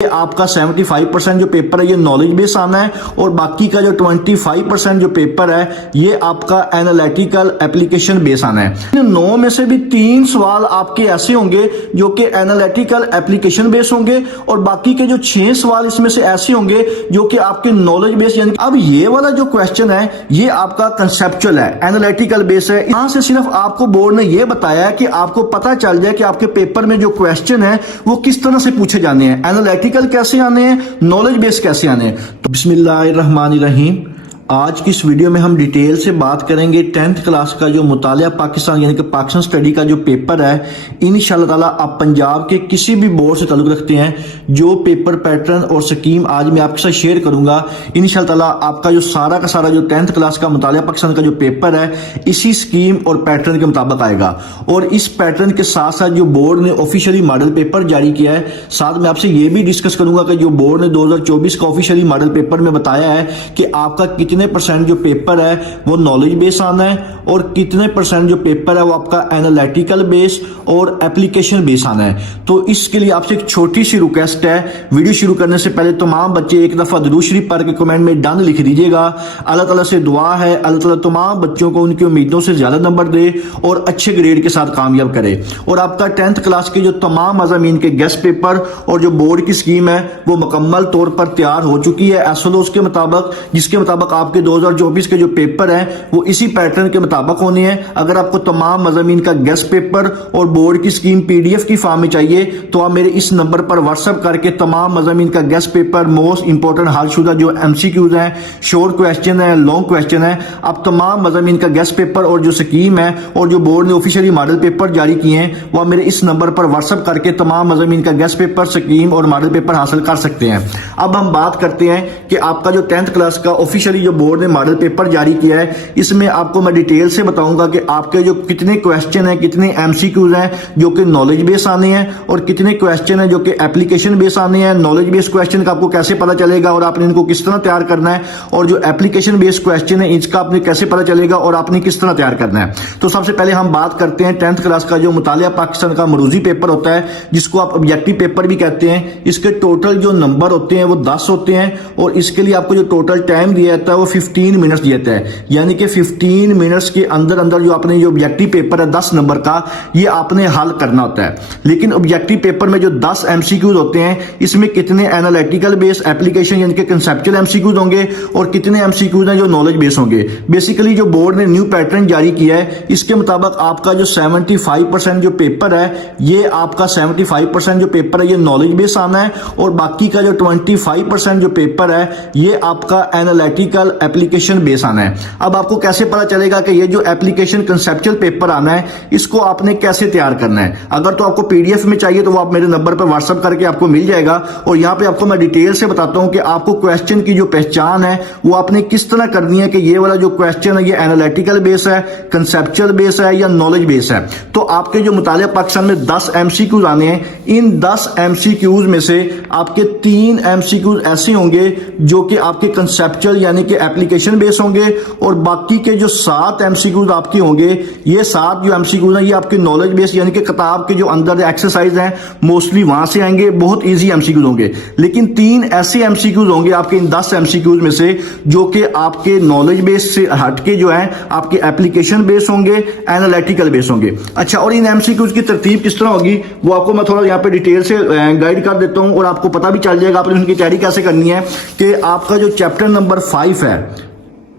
आपका 75% जो पेपर है ये नॉलेज बेस आना है और बाकी का जो 25% जो पेपर है ये आपका एनालिटिकल एप्लीकेशन बेस आना है। 9 में से भी 3 सवाल आपके ऐसे होंगे जो कि एनालिटिकल एप्लीकेशन बेस होंगे और बाकी के जो 6 सवाल इसमें से ऐसे होंगे जो कि आपके नॉलेज बेस यानी अब ये वाला जो क्वेश्चन है ये आपका कंसेप्चुअल है, एनालिटिकल बेस है। यहां से सिर्फ आपको बोर्ड ने ये बताया है कि आपको पता चल जाए कि आपके पेपर में जो क्वेश्चन है वो किस तरह से पूछे जाने हैं, एनालिटिकल कैसे आने हैं, नॉलेज बेस कैसे आने हैं। तो बिस्मिल्लाहिर्रहमानिर्रहीम, आज की इस वीडियो में हम डिटेल से बात करेंगे 10th क्लास का जो मुतालिया पाकिस्तान यानी कि पाकिस्तान स्टडी का जो पेपर है। इंशाअल्लाह ताला आप पंजाब के किसी भी बोर्ड से ताल्लुक रखते हैं, जो पेपर पैटर्न और स्कीम आज मैं आपके साथ शेयर करूंगा इंशाअल्लाह ताला आपका जो सारा का सारा जो 10th क्लास का मुतालिया पाकिस्तान का जो पेपर है इसी स्कीम और पैटर्न के मुताबिक आएगा। और इस पैटर्न के साथ साथ जो बोर्ड ने ऑफिशियली मॉडल पेपर जारी किया है, साथ में आपसे ये भी डिस्कस करूंगा कि जो बोर्ड ने 2024 का ऑफिशियली मॉडल पेपर में बताया है कि आपका कितने परसेंट जो पेपर है वो नॉलेज बेस आना है और कितने परसेंट जो पेपर है वो आपका एनालिटिकल बेस और एप्लीकेशन बेस आना है। तो इसके लिए आपसे एक छोटी सी रिक्वेस्ट है, वीडियो शुरू करने से पहले तमाम बच्चे एक दफा दुरूद शरीफ पढ़ के कमेंट में डन लिख दीजिएगा। अल्लाह ताला से दुआ है अल्लाह ताला तमाम बच्चों को उनकी उम्मीदों से ज्यादा नंबर दे और अच्छे ग्रेड के साथ कामयाब करे। और आपका 10th क्लास के जो तमाम मज़ामीन के गेस्ट पेपर और जो बोर्ड की स्कीम है वो मुकम्मल तौर पर तैयार हो चुकी है एसओलओस के मुताबिक, जिसके मुताबिक आपके 2024 के जो पेपर है वो इसी पैटर्न के मुताबिक होने हैं। अगर आपको तमाम मज़ामीन का गेस्ट पेपर और बोर्ड की स्कीम पीडीएफ की फॉर्म में चाहिए तो आप मेरे इस नंबर पर व्हाट्सएप करके तमाम मज़ामीन का गेस्ट पेपर, मोस्ट इंपॉर्टेंट हालशुदा जो एमसीक्यूज हैं, शॉर्ट क्वेश्चन है, लॉन्ग क्वेश्चन है, आप तमाम मज़ामीन का गेस्ट पेपर और जो स्कीम है और जो बोर्ड ने ऑफिशियली मॉडल पेपर जारी किए हैं वो आप मेरे इस नंबर पर व्हाट्सएप करके तमाम मज़ामीन का गेस्ट पेपर, स्कीम और मॉडल पेपर हासिल कर सकते हैं। अब हम बात करते हैं कि आपका जो 10th क्लास का ऑफिशियली जो बोर्ड ने मॉडल पेपर जारी किया है इसमें आपको मैं डिटेल से बताऊंगा कि आपके जो कितने क्वेश्चन हैं, कितने एमसीक्यूज हैं जो कि नॉलेज बेस आने हैं और कितने क्वेश्चन हैं जो कि एप्लीकेशन बेस आने हैं। नॉलेज बेस क्वेश्चन का आपको कैसे पता चलेगा और आपने इनको किस तरह तैयार करना है, और जो एप्लीकेशन बेस्ड क्वेश्चन है इसका आपने कैसे पता चलेगा और आपने किस तरह तैयार करना है। तो सबसे पहले हम बात करते हैं 10th क्लास का जो मुतालिया पाकिस्तान का मरूजी पेपर होता है जिसको आप ऑब्जेक्टिव पेपर भी कहते हैं। इसके टोटल जो नंबर होते हैं वो 10 होते हैं और इसके लिए आपको जो टोटल टाइम दिया जाता है वो 15 मिनट्स दिया जाता है, यानी कि 15 मिनट्स के अंदर अंदर जो आपने जो ऑब्जेक्टिव पेपर है 10 नंबर का ये आपने हल करना होता है। लेकिन ऑब्जेक्टिव पेपर में जो 10 एमसीक्यूज होते हैं इसमें कितने एनालिटिकल बेस एप्लीकेशन यानी कि कंसेप्चुअल एमसीक्यूज होंगे और कितने एमसीक्यूज हैं जो नॉलेज बेस होंगे। बेसिकली जो बोर्ड ने न्यू पैटर्न जारी किया है इसके मुताबिक आपका जो 75% जो पेपर है ये आपका 75% जो पेपर है ये नॉलेज बेस आना है और बाकी का जो 25% जो पेपर है ये आपका एनालिटिकल एप्लीकेशन बेस आना है। अब आपको कैसे पता चलेगा कि ये जो एप्लीकेशन कंसेप्चुअल पेपर आना है इसको आपने कैसे तैयार करना है। अगर तो आपको पीडीएफ में चाहिए तो वो आप मेरे नंबर पर व्हाट्सएप करके आपको मिल जाएगा और यहाँ पे आपको मैं डिटेल से बताता हूँ कि आपको क्वेश्चन की जो पहचान है वो आपने किस तरह करनी है कि ये वाला जो क्वेश्चन है ये एनालिटिकल बेस है, कंसेप्चुअल बेस है या नॉलेज बेस है। तो आपके जो मुतालिया पाकिस्तान में 10 एमसीक्यूज आने हैं, इन 10 एमसीक्यूज में से आपके 3 एमसीक्यूज ऐसे होंगे जो कि आपके कंसेप्चुअल यानी कि एप्लीकेशन बेस होंगे और बाकी के जो 7 एमसीक्यूज आपके होंगे ये 7 जो एमसीक्यूज हैं ये आपके नॉलेज बेस यानी कि किताब के जो अंदर एक्सरसाइज हैं मोस्टली वहां से आएंगे, बहुत इजी एमसीक्यूज होंगे। लेकिन 3 ऐसे एमसीक्यूज होंगे आपके इन 10 एमसीक्यूज में से जो कि आपके नॉलेज बेस से हटके जो है आपके एप्लीकेशन बेस होंगे, एनालिटिकल बेस होंगे। अच्छा, और इन एमसीक्यूज की तरतीब किस तरह होगी वो आपको मैं थोड़ा यहाँ पे डिटेल से गाइड कर देता हूँ और आपको पता भी चल जाएगा आपने उनकी तैयारी कैसे करनी है। कि आपका जो चैप्टर नंबर 5 है,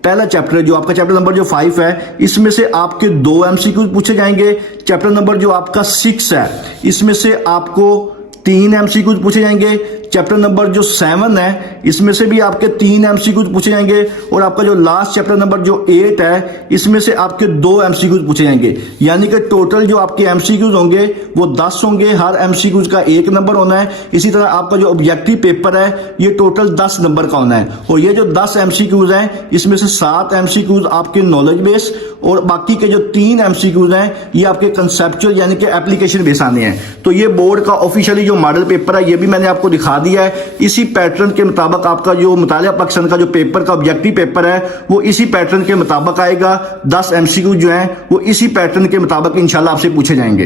पहला चैप्टर जो आपका चैप्टर नंबर जो 5 है इसमें से आपके 2 एमसीक्यूज पूछे जाएंगे। चैप्टर नंबर जो आपका 6 है इसमें से आपको 3 एमसीक्यूज पूछे जाएंगे। चैप्टर नंबर जो 7 है इसमें से भी आपके 3 एमसीक्यूज पूछे जाएंगे और आपका जो लास्ट चैप्टर नंबर जो 8 है इसमें से आपके 2 एमसीक्यूज पूछे जाएंगे। यानी कि टोटल जो आपके एमसीक्यूज होंगे वो 10 होंगे, हर एमसीक्यूज का 1 नंबर होना है। इसी तरह आपका जो ऑब्जेक्टिव पेपर है ये टोटल 10 नंबर का होना है और ये जो 10 एमसीक्यूज हैं इसमें से 7 एमसीक्यूज आपके नॉलेज बेस और बाकी के जो 3 एमसीक्यूज हैं ये आपके कंसेप्चुअल यानी कि एप्लीकेशन बेस आने हैं। तो ये बोर्ड का ऑफिशियली जो मॉडल पेपर है ये भी मैंने आपको दिखा दिया है। इसी पैटर्न के मुताबिक आपका जो मुतालिया पाकिस्तान का जो पेपर का ऑब्जेक्टिव पेपर है वो इसी पैटर्न के मुताबिक आएगा। 10 एमसीक्यू जो हैं वो इसी पैटर्न के मुताबिक इंशाल्लाह आपसे पूछे जाएंगे।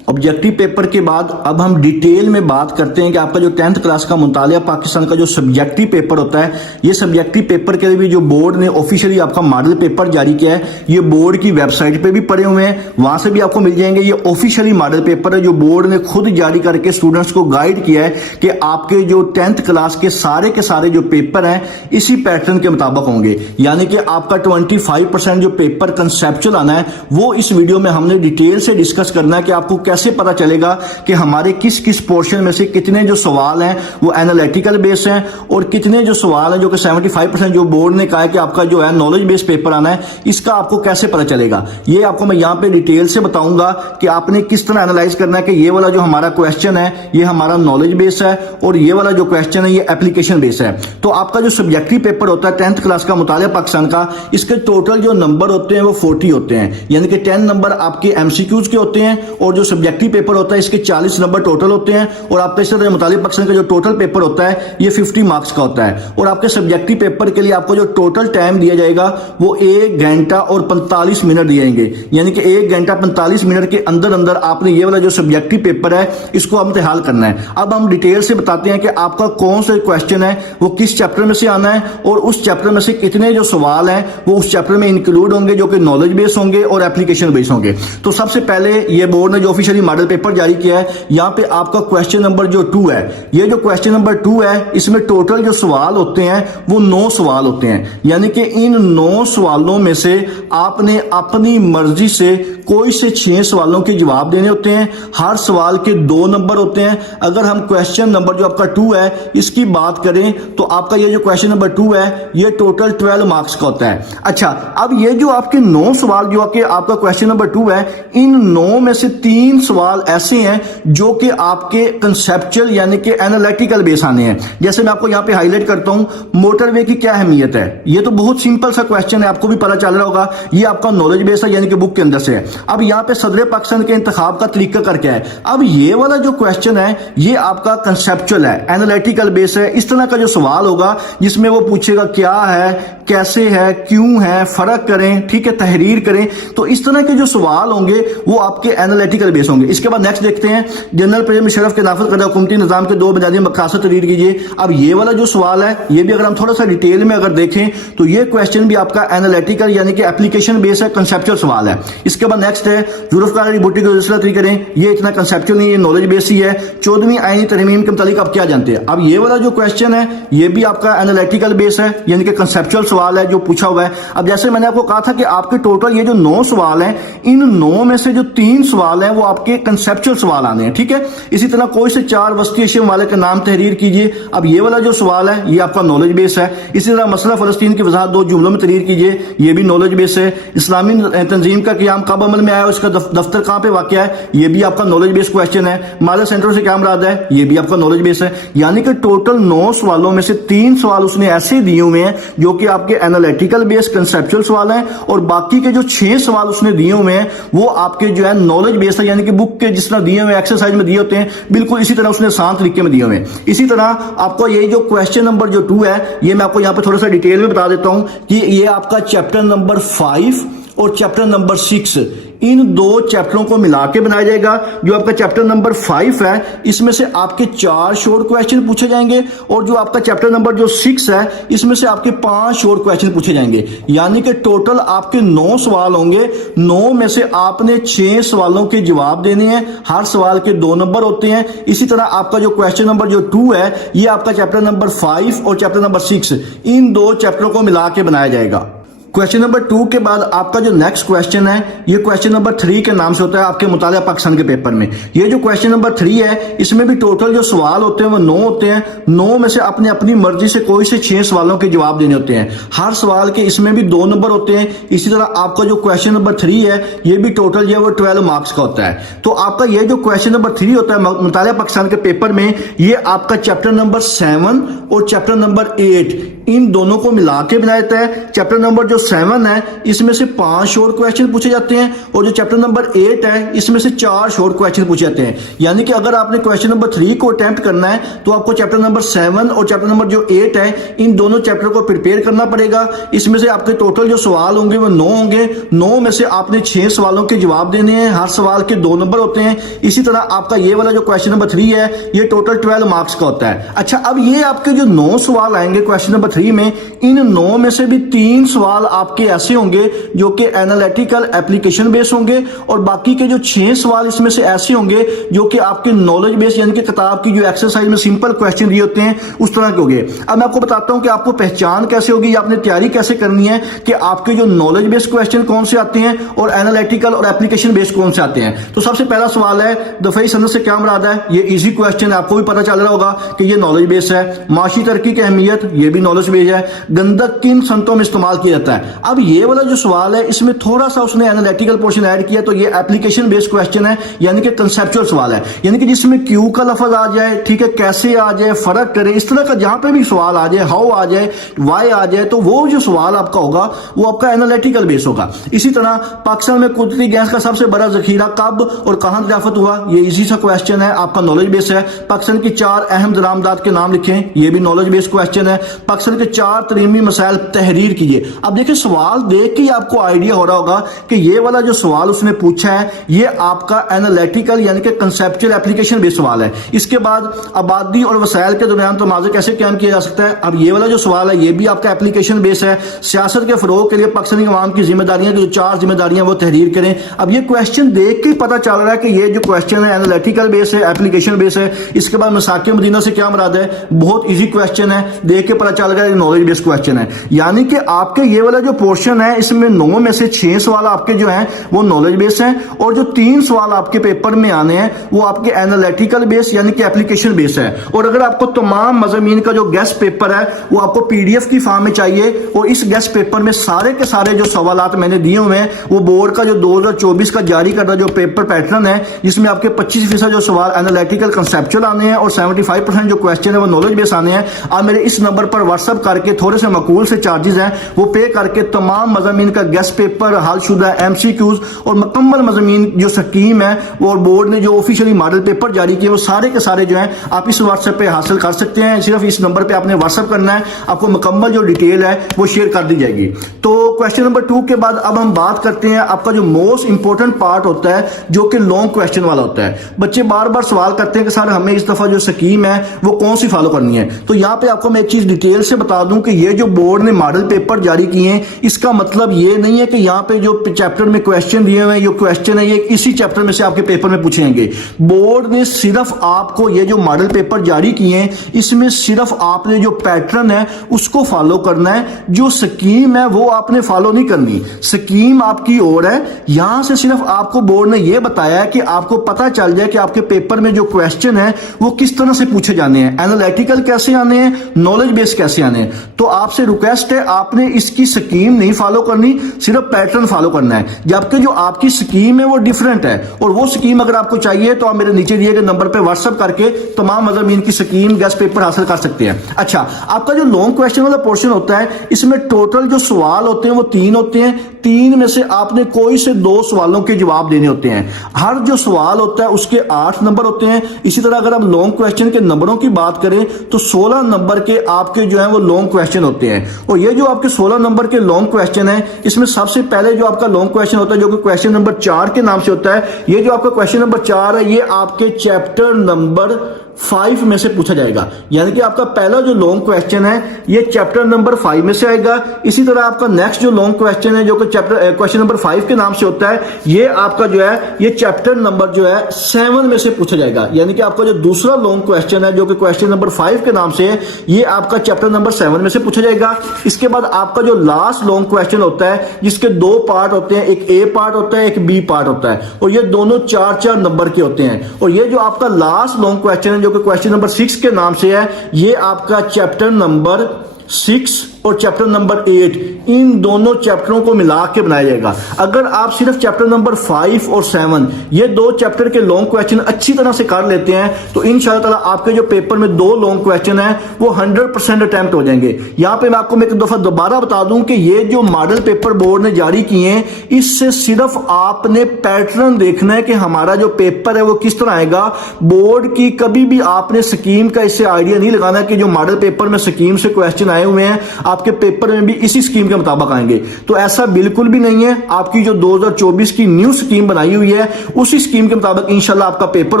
ऑब्जेक्टिव पेपर के बाद अब हम डिटेल में बात करते हैं कि आपका जो 10th क्लास का मुतालिया पाकिस्तान का जो सब्जेक्टिव पेपर होता है, ये सब्जेक्टिव पेपर के लिए भी जो बोर्ड ने ऑफिशियली आपका मॉडल पेपर जारी किया है, ये बोर्ड की वेबसाइट पे भी पड़े हुए हैं, वहां से भी आपको मिल जाएंगे। ये ऑफिशियली मॉडल पेपर है जो बोर्ड ने खुद जारी करके स्टूडेंट्स को गाइड किया है कि आपके जो 10th क्लास के सारे जो पेपर हैं इसी पैटर्न के मुताबिक होंगे, यानी कि आपका 25% जो पेपर कंसेप्चुअल आना है वो इस वीडियो में हमने डिटेल से डिस्कस करना है कि आपको कैसे पता चलेगा कि हमारे किस किस पोर्शन में से कितने जो सवाल हैं वो एनालिटिकल बेस हैं और कितने जो सवाल हैं जो कि 75% जो बोर्ड ने कहा है कि आपका जो है नॉलेज बेस पेपर आना है, इसका आपको कैसे पता चलेगा। ये आपको मैं यहां पे डिटेल से बताऊंगा कि आपने किस तरह एनालाइज करना है कि ये वाला जो हमारा क्वेश्चन है ये हमारा नॉलेज बेस है और ये वाला जो क्वेश्चन है ये एप्लीकेशन बेस है। तो आपका जो सब्जेक्टिव पेपर होता है 10th क्लास का मुतालिया पाकिस्तान का, इसके टोटल जो नंबर होते हैं वो 40 होते हैं, यानी कि 10 नंबर आपके एमसीक्यूज के होते हैं और जो सब्जेक्टिव पेपर होता है इसके 40 नंबर टोटल होते हैं। और आपका इस तरह मुतालिया पाकिस्तान का जो टोटल पेपर होता है ये 50 मार्क्स का होता है। और आपके सब्जेक्टिव पेपर के लिए आपको जो टोटल टाइम दिया जाएगा वो 1 घंटा और 45 मिनट दिए जाएंगे, यानी कि 1 घंटा 45 मिनट के अंदर अंदर आपने ये वाला जो सब्जेक्टिव पेपर है इसको हमने हल करना है। अब हम डिटेल से बताते हैं कि आपका कौन सा क्वेश्चन है वो किस चैप्टर में से आना है और उस चैप्टर में से कितने जो सवाल हैं वो उस चैप्टर में इंक्लूड होंगे जो कि नॉलेज बेस होंगे और एप्लीकेशन बेस होंगे। तो सबसे पहले ये बोर्ड ने जो ऑफिशियली मॉडल पेपर जारी किया है, यहां पे आपका क्वेश्चन नंबर जो 2 है, ये जो क्वेश्चन नंबर 2 है इसमें टोटल जो सवाल होते हैं वो 9 सवाल होते हैं, यानी कि इन 9 सवालों में से आपने अपनी मर्जी से कोई से 6 सवालों के जवाब देने होते हैं। हर सवाल के 2 नंबर होते हैं। अगर हम क्वेश्चन नंबर जो आपका 2 है इसकी बात करें तो आपका ये जो क्वेश्चन नंबर 2 है ये टोटल 12 मार्क्स का होता है। अच्छा, अब ये जो आपके 9 सवाल जो आपका क्वेश्चन नंबर 2 है, इन 9 में से 3 सवाल ऐसे हैं जो कि आपके कंसेप्चुअल यानी कि एनालिटिकल बेस आने हैं। जैसे मैं आपको यहां पे हाईलाइट करता हूं, मोटरवे की क्या अहमियत है, ये तो बहुत सिंपल सा क्वेश्चन है, आपको भी पता चल रहा होगा, ये आपका नॉलेज बेस है यानी कि बुक के अंदर से है। अब यहां पे सदर पाकिस्तान के इंतखाब का तरीका करके है। अब ये वाला जो क्वेश्चन है ये आपका कंसेप्चुअल है, एनालिटिकल बेस है। इस तरह का जो सवाल होगा जिसमें वो पूछेगा क्या है, कैसे है, क्यों है, फर्क करें, ठीक है, तहरीर करें। तो इस तरह के जो सवाल होंगे वो आपके एनालिटिकल बेस होंगे। इसके बाद नेक्स्ट देखते हैं, जनरल प्रेम मुशर्रफ के नाफिज करदा हुकूमती निजाम के 2 बुनियादी मकासद तहरीर कीजिए। अब ये वाला जो सवाल है ये भी अगर हम थोड़ा सा डिटेल में अगर देखें तो ये क्वेश्चन भी आपका एनालिटिकल यानी कि एप्लीकेशन बेस है, कंसेप्चुअल सवाल है। इसके बाद नेक्स्ट है जुल्फ़िकार भुट्टो की रसला तरी करें, ये इतना कंसेप्चुअल नहीं है, नॉलेज बेस ही है। 14वीं आईनी तरमीम के मुतालिक आप क्या जानते हैं। अब ये वाला जो क्वेश्चन है ये भी आपका एनालिटिकल बेस है यानी कि कंसेप्चुअल सवाल है जो पूछा हुआ है। अब जैसे मैंने आपको कहा था कि आपके टोटल ये जो 9 सवाल हैं, इन 9 में से जो 3 सवाल हैं वो आपके कंसेप्चुअल सवाल आने हैं, ठीक है। इसी तरह कोई से 4 वस्ती एशिया वाले का नाम तहरीर कीजिए। अब ये वाला जो सवाल है ये आपका नॉलेज बेस है। इसी तरह मसला फलस्तीन की वजाहत 2 जुमलों में तहरीर कीजिए, ये भी नॉलेज बेस है। इस्लामी तंजीम का क़याम कब अमल में आया, उसका दफ्तर कहां पे वाक़या है, ये भी आपका नॉलेज बेस क्वेश्चन है। माला सेंटर से क्या मुराद है, ये भी आपका नॉलेज बेस है। यानी कि टोटल 9 सवालों में से 3 सवाल उसने ऐसे दिए हुए हैं जो कि आपके एनालिटिकल बेस कंसेप्चुअल सवाल हैं और बाकी के जो 6 सवाल उसने दिए हुए हैं वो आपके जो है नॉलेज बेस है, यानी कि बुक के जिस तरह दिए हुए एक्सरसाइज में दिए होते हैं बिल्कुल इसी तरह उसने आसान तरीके में दिए हुए हैं। इसी तरह आपको ये जो क्वेश्चन नंबर जो 2 है ये मैं आपको यहां पे थोड़ा सा डिटेल में बता देता हूं कि ये आपका चैप्टर नंबर 5 और चैप्टर नंबर 6 इन 2 चैप्टरों को मिला के बनाया जाएगा। जो आपका चैप्टर नंबर 5 है इसमें से आपके 4 शॉर्ट क्वेश्चन पूछे जाएंगे और जो आपका चैप्टर नंबर जो 6 है इसमें से आपके 5 शॉर्ट क्वेश्चन पूछे जाएंगे। यानी कि टोटल आपके 9 सवाल होंगे, 9 में से आपने 6 सवालों के जवाब देने हैं। हर सवाल के 2 नंबर होते हैं। इसी तरह आपका जो क्वेश्चन नंबर जो 2 है ये आपका चैप्टर नंबर 5 और चैप्टर नंबर 6 इन 2 चैप्टरों को मिला के बनाया जाएगा। क्वेश्चन नंबर 2 के बाद आपका जो नेक्स्ट क्वेश्चन है ये क्वेश्चन नंबर 3 के नाम से होता है आपके मुतालिया पाकिस्तान के पेपर में। ये जो क्वेश्चन नंबर 3 है इसमें भी टोटल जो सवाल होते हैं वो 9 होते हैं। 9 में से आपने अपनी मर्जी से कोई से 6 सवालों के जवाब देने होते हैं। हर सवाल के इसमें भी 2 नंबर होते हैं। इसी तरह आपका जो क्वेश्चन नंबर 3 है ये भी टोटल जो है वो 12 मार्क्स का होता है। तो आपका ये जो क्वेश्चन नंबर 3 होता है मुतालिया पाकिस्तान के पेपर में, ये आपका चैप्टर नंबर 7 और चैप्टर नंबर 8 इन दोनों को मिला के बनाया जाता है। चैप्टर नंबर जो 7 है इसमें से 5 शॉर्ट क्वेश्चन पूछे जाते हैं और जो चैप्टर नंबर 8 है इसमें से 4 शॉर्ट क्वेश्चन पूछे जाते हैं। यानी कि अगर आपने क्वेश्चन नंबर 3 को अटेम्प्ट करना है तो आपको चैप्टर नंबर 7 और चैप्टर नंबर जो 8 है इन दोनों चैप्टर को प्रिपेयर करना पड़ेगा। इसमें से आपके टोटल जो सवाल होंगे वो 9 होंगे। 9 में से आपने 6 सवालों के जवाब देने हैं, हर सवाल के 2 नंबर होते हैं। इसी तरह आपका ये वाला जो क्वेश्चन नंबर 3 है ये टोटल 12 मार्क्स का होता है। अच्छा, अब ये आपके जो 9 सवाल आएंगे क्वेश्चन नंबर 3 में, इन 9 में से भी 3 सवाल आपके ऐसे होंगे जो कि एनालिटिकल एप्लीकेशन बेस होंगे और बाकी के जो 6 सवाल इसमें से ऐसे होंगे जो कि आपके नॉलेज बेस यानी कि किताब की जो एक्सरसाइज में सिंपल क्वेश्चन दिए होते हैं उस तरह के होंगे। अब मैं आपको बताता हूं कि आपको पहचान कैसे होगी या आपने तैयारी कैसे करनी है कि आपके जो नॉलेज बेस्ड क्वेश्चन कौन से आते हैं और एनालिटिकल और एप्लीकेशन बेस्ड कौन से आते हैं। तो सबसे पहला सवाल है दफई सनद से क्या मुराद है। ये इजी क्वेश्चन है, आपको भी पता चल रहा होगा कि ये नॉलेज बेस है। माशी तरक्की की अहमियत, ये भी नॉलेज बेस है। गंधक किन संतों में इस्तेमाल किया जाता है। अब ये वाला जो सवाल है इसमें थोड़ा सा उसने एनालिटिकल पोर्शन ऐड किया, तो ये एप्लीकेशन बेस्ड क्वेश्चन है यानी कि कंसेप्चुअल सवाल है, यानी कि जिसमें क्यू का लफज आ जाए, ठीक है, कैसे आ जाए, फर्क करे, इस तरह का जहां पे भी सवाल आ जाए, हाउ आ जाए, वाई आ जाए, तो वो जो सवाल आपका होगा वो आपका एनालिटिकल बेस होगा। इसी तरह पाकिस्तान में कुदरती गैस का सबसे बड़ा जखीरा कब और कहां दरियाफ्त हुआ, ये इजी सा क्वेश्चन है, आपका नॉलेज बेस है। पाकिस्तान की 4 अहम दरामदात के नाम लिखें, ये भी नॉलेज बेस्ड क्वेश्चन है। पाकिस्तान के 4 तरीमी मसाइल तहरीर कीजिए। अब देखिए सवाल देख के आपको आइडिया हो रहा होगा कि ये वाला जो सवाल उसने पूछा है ये आपका एनालिटिकल यानी कि कंसेप्चुअल एप्लीकेशन बेस्ड सवाल है। इसके बाद आबादी और वसाइल के दरमियान तमाज़ा कैसे कायम किया जा सकता है। अब ये वाला जो सवाल है ये भी आपका एप्लीकेशन बेस है। सियासत के फरोग के लिए पाकिस्तानी अवाम की जिम्मेदारियां, जो 4 जिम्मेदारियां वो तहरीर करें। अब ये क्वेश्चन देख के पता चल रहा है कि ये जो क्वेश्चन है एनालिटिकल बेस है, एप्लीकेशन बेस है। इसके बाद मसाके मदीना से क्या मुराद है, बहुत ईजी क्वेश्चन है, देख के पता चल रहा है नॉलेज बेस्ड क्वेश्चन है। यानी कि आपके ये वाला जो पोर्शन है इसमें 9 में से 6 सवाल आपके जो हैं वो नॉलेज बेस हैं और जो 3 सवाल आपके पेपर में आने हैं वो आपके एनालिटिकल बेस यानी कि एप्लीकेशन बेस है। और अगर आपको तमाम मज़ामीन का जो गेस्ट पेपर है वो आपको पीडीएफ की फॉर्म में चाहिए और इस गेस्ट पेपर में सारे के सारे जो सवालात मैंने दिए हुए हैं वो बोर्ड का जो 2024 का जारी करदा जो पेपर पैटर्न है जिसमें आपके 25% जो सवाल एनालिटिकल कंसेप्चुअल आने हैं और 75% जो क्वेश्चन है वो नॉलेज बेस आने हैं। आप मेरे इस नंबर पर व्हाट्सअप करके थोड़े से मकूल से चार्जेस हैं वो पे करके तमाम मज़ामीन का गेस्ट पेपर, हलशुदा एमसीक्यूज और मुकम्मल मज़ामीन जो स्कीम है और बोर्ड ने जो ऑफिशियली मॉडल पेपर जारी किए वो सारे के सारे जो हैं आप इस व्हाट्सएप पे हासिल कर सकते हैं। सिर्फ इस नंबर पे आपने व्हाट्सएप करना है, आपको मुकम्मल जो डिटेल है वो शेयर कर दी जाएगी। तो क्वेश्चन नंबर 2 के बाद अब हम बात करते हैं आपका जो मोस्ट इंपॉर्टेंट पार्ट होता है जो कि लॉन्ग क्वेश्चन वाला होता है। बच्चे बार बार सवाल करते हैं कि सर हमें इस दफा जो स्कीम है वो कौन सी फॉलो करनी है। तो यहाँ पे आपको मैं एक चीज डिटेल से बता दूं कि ये जो बोर्ड ने मॉडल पेपर जारी किए हैं इसका मतलब ये नहीं है कि यहाँ पे जो चैप्टर में क्वेश्चन दिए हुए हैं ये क्वेश्चन है ये इसी चैप्टर में से आपके पेपर में पूछेंगे। बोर्ड ने सिर्फ आपको ये जो मॉडल पेपर जारी किए हैं इसमें सिर्फ आपने जो पैटर्न है उसको फॉलो करना है, जो स्कीम है वो आपने फॉलो नहीं करनी। स्कीम आपकी और है, यहां से सिर्फ आपको बोर्ड ने यह बताया है कि आपको पता चल जाए कि आपके पेपर में जो क्वेश्चन है वो किस तरह से पूछे जाने हैं, एनालिटिकल कैसे आने हैं, नॉलेज बेस कैसे आने हैं। तो आपसे रिक्वेस्ट है आपने इसकी स्कीम नहीं फॉलो करनी, सिर्फ पैटर्न फॉलो करना है। जबकि जो आपकी स्कीम है वो डिफरेंट है और वो स्कीम अगर आपको चाहिए तो आप मेरे नीचे दिए गए नंबर पर व्हाट्सएप करके तमाम मज़ामीन की स्कीम गेस्ट पेपर हासिल कर सकते हैं। अच्छा, आपका जो लॉन्ग क्वेश्चन वाला पोर्शन होता है इसमें टोटल जो सवाल होते हैं वो 3 होते हैं। 3 में से आपने कोई से 2 सवालों के जवाब देने होते हैं। हर जो सवाल होता है उसके 8 नंबर होते हैं। इसी तरह अगर आप लॉन्ग क्वेश्चन के नंबरों की बात करें तो 16 नंबर के आपके जो है वो लॉन्ग क्वेश्चन होते हैं। और ये जो आपके 16 नंबर के लॉन्ग क्वेश्चन है इसमें सबसे पहले जो आपका लॉन्ग क्वेश्चन होता है जो कि क्वेश्चन नंबर 4 के नाम से होता है, ये जो आपका क्वेश्चन नंबर 4 है ये आपके चैप्टर नंबर 5 में से पूछा जाएगा। यानी कि आपका पहला जो लॉन्ग क्वेश्चन है ये चैप्टर नंबर 5 में से आएगा। इसी तरह आपका नेक्स्ट जो लॉन्ग क्वेश्चन है जो कि चैप्टर क्वेश्चन नंबर 5 के नाम से होता है ये आपका जो है ये चैप्टर नंबर जो है 7 में से पूछा जाएगा। यानी कि आपका जो दूसरा लॉन्ग क्वेश्चन है जो कि क्वेश्चन नंबर 5 के नाम से है ये आपका चैप्टर नंबर 7 में से पूछा जाएगा। इसके बाद आपका जो लास्ट लॉन्ग क्वेश्चन होता है जिसके 2 पार्ट होते हैं, एक ए पार्ट होता है एक बी पार्ट होता है और ये दोनों 4-4 नंबर के होते हैं। और ये जो आपका लास्ट लॉन्ग क्वेश्चन है जो कि क्वेश्चन नंबर 6 के नाम से है ये आपका चैप्टर नंबर 6 और चैप्टर नंबर 8, इन दोनों चैप्टरों को मिला के बनाया जाएगा। अगर आप सिर्फ चैप्टर नंबर 5 और 7 ये दो चैप्टर के लॉन्ग क्वेश्चन अच्छी तरह से कर लेते हैं तो इंशाल्लाह ताला आपके जो पेपर में दो लॉन्ग क्वेश्चन है वो 100% अटेम्प्ट हो जाएंगे। यहां पे मैं आपको एक दफा दोबारा बता दूं कि ये जो मॉडल पेपर बोर्ड ने जारी किए हैं इससे सिर्फ आपने पैटर्न देखना है कि हमारा जो पेपर है वो किस तरह आएगा। बोर्ड की कभी भी आपने स्कीम का इससे आइडिया नहीं लगाना कि जो मॉडल पेपर में स्कीम से क्वेश्चन आए हुए हैं आपके पेपर में भी इसी स्कीम के मुताबिक आएंगे, तो ऐसा बिल्कुल भी नहीं है। आपकी जो 2024 की न्यू स्कीम बनाई हुई है उसी स्कीम के मुताबिक इंशाल्लाह आपका पेपर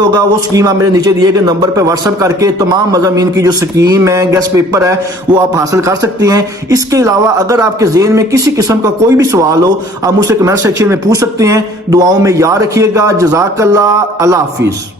होगा। वो स्कीम आप मेरे नीचे दिए गए नंबर पर व्हाट्सएप करके तमाम मज़ामीन की जो स्कीम है, गेस्ट पेपर है, वो आप हासिल कर सकते हैं। इसके अलावा अगर आपके ज़हन में किसी किस्म का कोई भी सवाल हो आप मुझसे कमेंट सेक्शन में पूछ सकते हैं। दुआओं में याद रखिएगा। जज़ाकल्लाह। अल्लाह हाफिज।